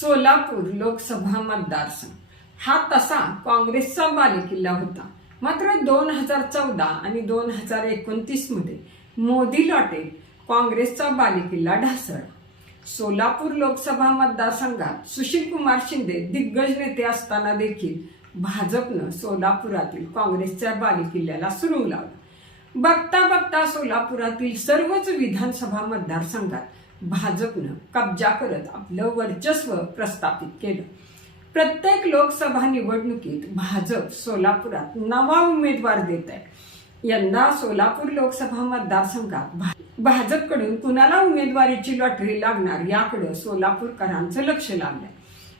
सोलापूर लोकसभा मतदारसंघ. हा तसा काँग्रेसचा बालेकिल्ला होता. मात्र दोन हजार चौदा आणि दोन हजार एकोणतीसमध्ये मोदी लॉटेत काँग्रेसचा बालेकिल्ला ढासळला. सोलापूर लोकसभा मतदारसंघात सुशील कुमार शिंदे दिग्गज नेते असताना देखील भाजपनं सोलापुरातील काँग्रेसच्या बालेकिल्ल्याला सुरू लावला. बघता बघता सोलापुरातील सर्वच विधानसभा मतदारसंघात भाजपनं कब्जा करत आपलं वर्चस्व प्रस्थापित केलं. प्रत्येक लोकसभा निवडणुकीत भाजप सोलापुरात नवा उमेदवार देत आहे. यंदा सोलापूर लोकसभा मतदारसंघात भाजपकडून कुणाला उमेदवारीची लॉटरी लागणार याकडे सोलापूरकरांचं लक्ष लागलंय.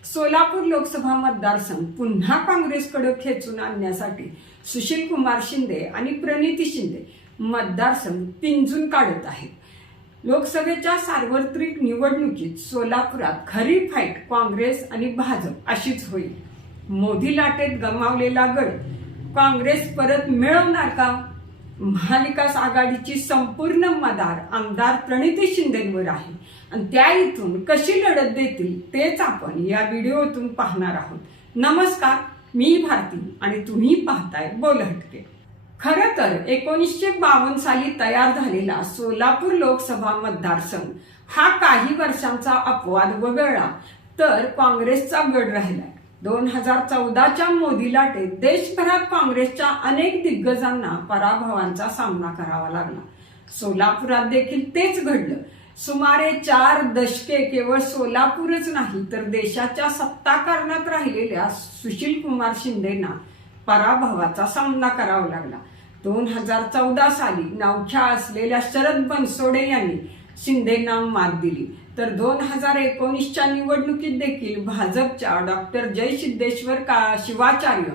सोलापूर लोकसभा मतदारसंघ पुन्हा काँग्रेसकडे खेचून आणण्यासाठी सुशील कुमार शिंदे आणि प्रणिती शिंदे मतदारसंघ पिंजून काढत आहेत. लोकसभेच्या सार्वत्रिक निवडणुकीत सोलापुरात खरी फाईट काँग्रेस आणि भाजप अशीच होईल. मोदी लाटेत गमावलेला गड काँग्रेस परत मिळवणार का? महाविकास आघाडीची संपूर्ण मदार आमदार प्रणिती शिंदेवर आहे. आणि त्या इथून कशी लढत देतील तेच आपण या व्हिडिओतून पाहणार आहोत. नमस्कार मी भारती आणि तुम्ही पाहताय बोल हटके खरं तर एकोणीसशे बावन्न साली तयार झालेला सोलापूर लोकसभा मतदारसंघ हा काही वर्षांचा अपवाद वगळला तर काँग्रेसचा गड राहिलाय. दोन हजार चौदाच्या मोदी लाटेत देशभरात काँग्रेसच्या अनेक दिग्गजांना पराभवांचा सामना करावा लागला. सोलापुरात देखील तेच घडलं. सुमारे चार दशके केवळ सोलापूरच नाही तर देशाच्या सत्ताकारणात राहिलेल्या सुशील कुमार शिंदेना पराभवाचा सामना करावा लागला. दोन हजार चौदा साली नवख्या असलेल्या शरद बनसोडे यांनी शिंदेना मात दिली. तर दोन हजार एकोणीसच्या निवडणुकीत देखील भाजपच्या डॉक्टर जय सिद्धेश्वर का शिवाचार्य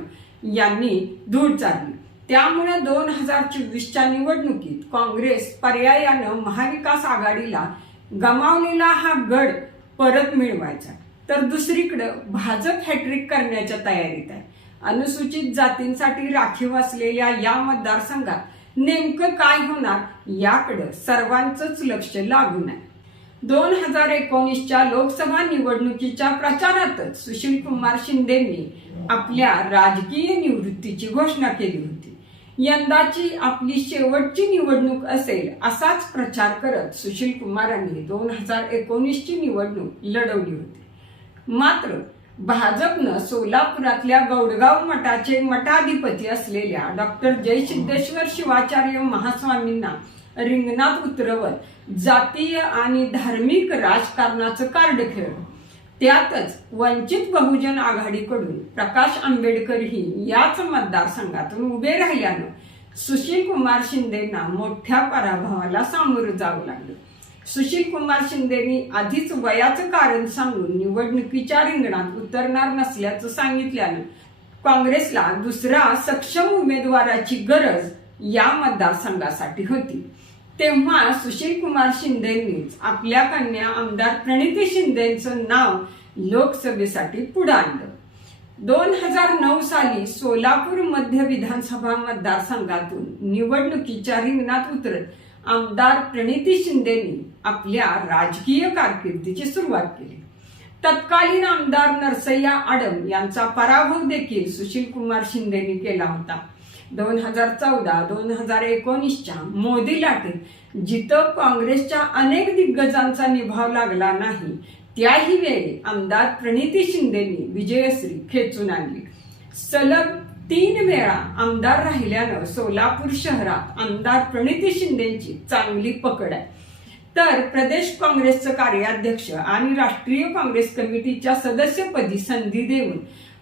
यांनी धूळ चालली त्यामुळे दोन हजार चोवीसच्या निवडणुकीत काँग्रेस पर्यायानं महाविकास आघाडीला गमावलेला हा गड परत मिळवायचा. तर दुसरीकडं भाजप हॅट्रिक करण्याच्या तयारीत आहे. अनुसूचित जातींसाठी राखीव असलेल्या या मतदारसंघात नेमकं काय होणार याकडं सर्वांचंच लक्ष लागून आहे. दोन हजार एकोणीसच्या लोकसभा निवडणुकीच्या प्रचारातच सुशील कुमार शिंदेंनी आपल्या राजकीय निवृत्तीची घोषणा केली होती. यंदाची आपली शेवटची निवडणूक असेल असाच प्रचार करत सुशील कुमारांनी दोन हजार एकोणीसची निवडणूक लढवली होती. मात्र भाजपनं सोलापुरातल्या गौडगाव मठाचे मठाधिपती असलेल्या डॉक्टर जयसिद्धेश्वर शिवाचार्य महास्वामींना रिंगणात उतरवत जातीय आणि धार्मिक राजकारणाचं कार्ड खेळलं. त्यातच वंचित बहुजन आघाडीकडून प्रकाश आंबेडकरही याच मतदारसंघातून उभे राहिल्यानं सुशील कुमार शिंदेना मोठ्या पराभवाला सामोरं जावं लागलं. सुशील कुमार शिंदेनी आधीच वयाचं कारण सांगून निवडणुकीच्या रिंगणात उतरणार नसल्याचं सांगितल्यानं काँग्रेसला दुसरा सक्षम उमेदवाराची गरज या मतदारसंघासाठी होती. तेव्हा सुशील कुमार शिंदेंनीच आपल्या कन्या आमदार प्रणिती शिंदेचं नाव लोकसभेसाठी पुढे आणलं. दोन हजार नऊ साली सोलापूर मध्य विधानसभा मतदारसंघातून निवडणुकीच्या रिंगणात उतरत आमदार प्रणिती शिंदेनी आपल्या राजकीय कारकिर्दीची सुरुवात केली. तत्कालीन आमदार नरसय्या आडम यांचा पराभव देखील सुशील कुमार शिंदेनी केला होता. दोन हजार चौदा दोन हजार एकोणीसच्या मोदी लाटेत जिथं काँग्रेसच्या अनेक दिग्गजांचा निभाव लागला नाही त्याही वेळी आमदार प्रणिती शिंदेनी विजयश्री खेचून आणली. सलग तीन वेळा आमदार राहिल्यानं सोलापूर शहरात आमदार प्रणिती शिंदेची चांगली पकड आहे. तर प्रदेश काँग्रेसचं कार्याध्यक्ष आणि राष्ट्रीय काँग्रेस कमिटीच्या सदस्यपदी संधी देऊन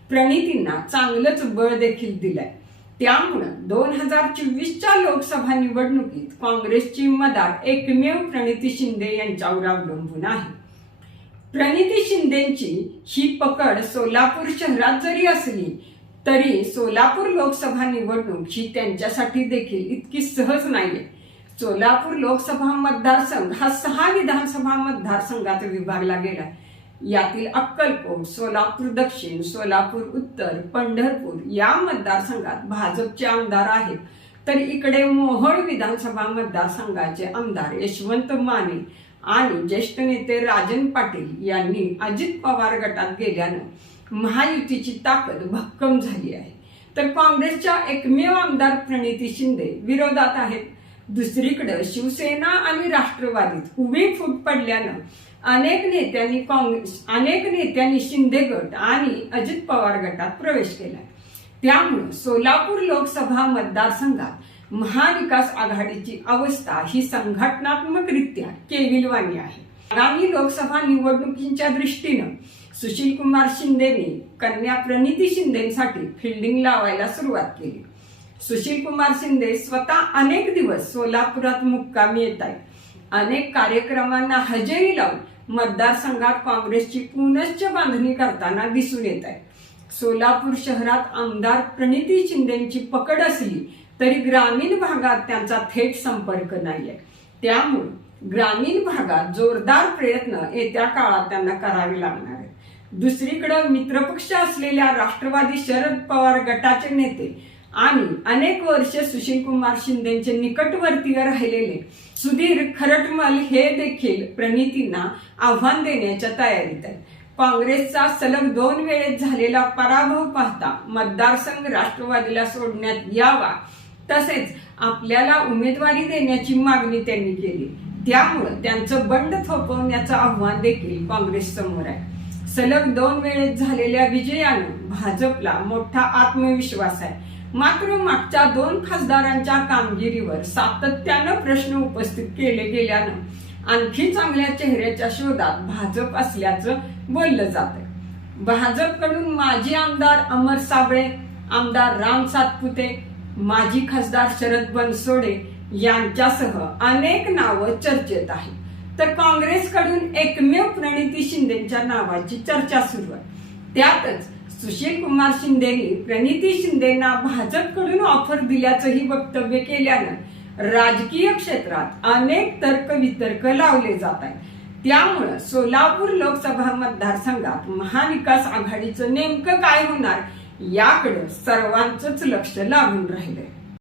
प्रणितींना चांगलंच बळ देखील दिलंय. त्यामुळं दोन हजार चोवीसच्या लोकसभा निवडणुकीत काँग्रेसची मदार एकमेव प्रणिती शिंदे यांच्यावर अवलंबून आहे. प्रणिती शिंदेची ही पकड सोलापूर शहरात जरी असली तरी सोलापूर लोकसभा निवडणूक ही त्यांच्यासाठी देखील इतकी सहज नाहीये. सोलापूर लोकसभा मतदारसंघ हा सहा विधानसभा मतदारसंघात विभागला गेला यातील अक्कलकोट सोलापूर दक्षिण सोलापूर उत्तर पंढरपूर या मतदारसंघात भाजपचे आमदार आहेत. तर इकडे मोहोळ विधानसभा मतदारसंघाचे आमदार यशवंत माने आणि ज्येष्ठ नेते राजन पाटील यांनी अजित पवार गटात गेल्यानं महायुतीची ताकद भक्कम झाली आहे. तर काँग्रेसच्या एकमेव आमदार प्रणिती शिंदे विरोधात आहेत. दुसरीकडे शिवसेना आणि राष्ट्रवादीत उभी फूट पडल्यानं अनेक नेत्यांनी काँग्रेस अनेक नेत्यांनी शिंदे गट आणि अजित पवार गटात प्रवेश केलाय. त्यामुळे सोलापूर लोकसभा मतदारसंघात महाविकास आघाडीची अवस्था ही संघटनात्मकरित्या केविलवाणी आहे. आगामी लोकसभा निवडणुकींच्या दृष्टीनं सुशील कुमार शिंदेनी कन्या प्रणिती शिंदेसाठी फिल्डिंग लावायला सुरुवात केली. सुशील कुमार शिंदे स्वतः अनेक दिवस सोलापुरात मुक्कामी येत आहेत. अनेक कार्यक्रमांना हजेरी लावून मतदारसंघात काँग्रेसची पुनश्च बांधणी करताना दिसून येत आहे. सोलापूर शहरात आमदार प्रणिती शिंदेची पकड असली तरी ग्रामीण भागात त्यांचा थेट संपर्क नाहीये. त्यामुळे ग्रामीण भागात जोरदार प्रयत्न येत्या काळात त्यांना करावे लागणार आहेत. दुसरीकडे मित्रपक्ष असलेल्या राष्ट्रवादी शरद पवार गटाचे नेते आणि अनेक वर्ष सुशील कुमार शिंदेचे निकटवर्तीय राहिलेले सुधीर खरटमल हे देखील प्रणितींना आव्हान देण्याच्या तयारीत आहेत. काँग्रेसचा सलग दोन वेळेस झालेला पराभव पाहता मतदारसंघ राष्ट्रवादीला सोडण्यात यावा तसेच आपल्याला उमेदवारी देण्याची मागणी त्यांनी केली. त्यामुळे त्यांचं बंड थोपवण्याचं आव्हान देखील काँग्रेस समोर आहे. सलग दोन वेळेस झालेल्या विजयानं भाजपला मोठा आत्मविश्वास आहे. मात्र मागच्या दोन खासदारांच्या कामगिरीवर सातत्यानं प्रश्न उपस्थित केले गेल्यानं आणखी चांगल्या चेहऱ्याच्या शोधात भाजप असल्याचं बोललं जात आहे भाजपकडून माजी आमदार अमर साबळे आमदार राम सातपुते माजी खासदार शरद बनसोडे यांच्यासह अनेक नावं चर्चेत आहेत. तर काँग्रेसकडून एकमेव प्रणिती शिंदेच्या नावाची चर्चा सुरू आहे. त्यातच सुशील कुमार शिंदेनी प्रणिती शिंदेना भाजपकडून ऑफर दिल्याचंही वक्तव्य केल्यानं राजकीय क्षेत्रात अनेक तर्क वितर्क लावले जात आहेत. त्यामुळं सोलापूर लोकसभा मतदारसंघात महाविकास आघाडीचं नेमकं काय होणार याकडे सर्वांचंच लक्ष लागून राहिलंय.